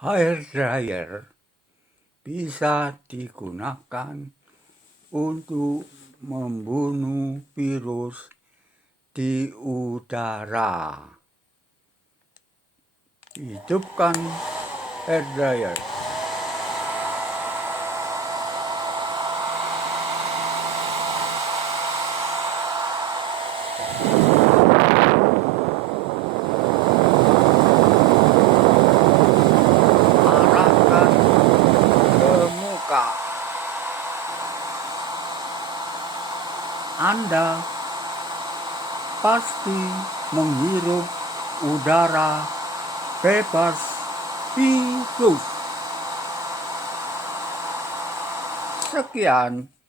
Hair dryer bisa digunakan untuk membunuh virus di udara. Hidupkan hair dryer. Arahkan ke muka. Anda pasti menghirup udara bebas virus. Sekian.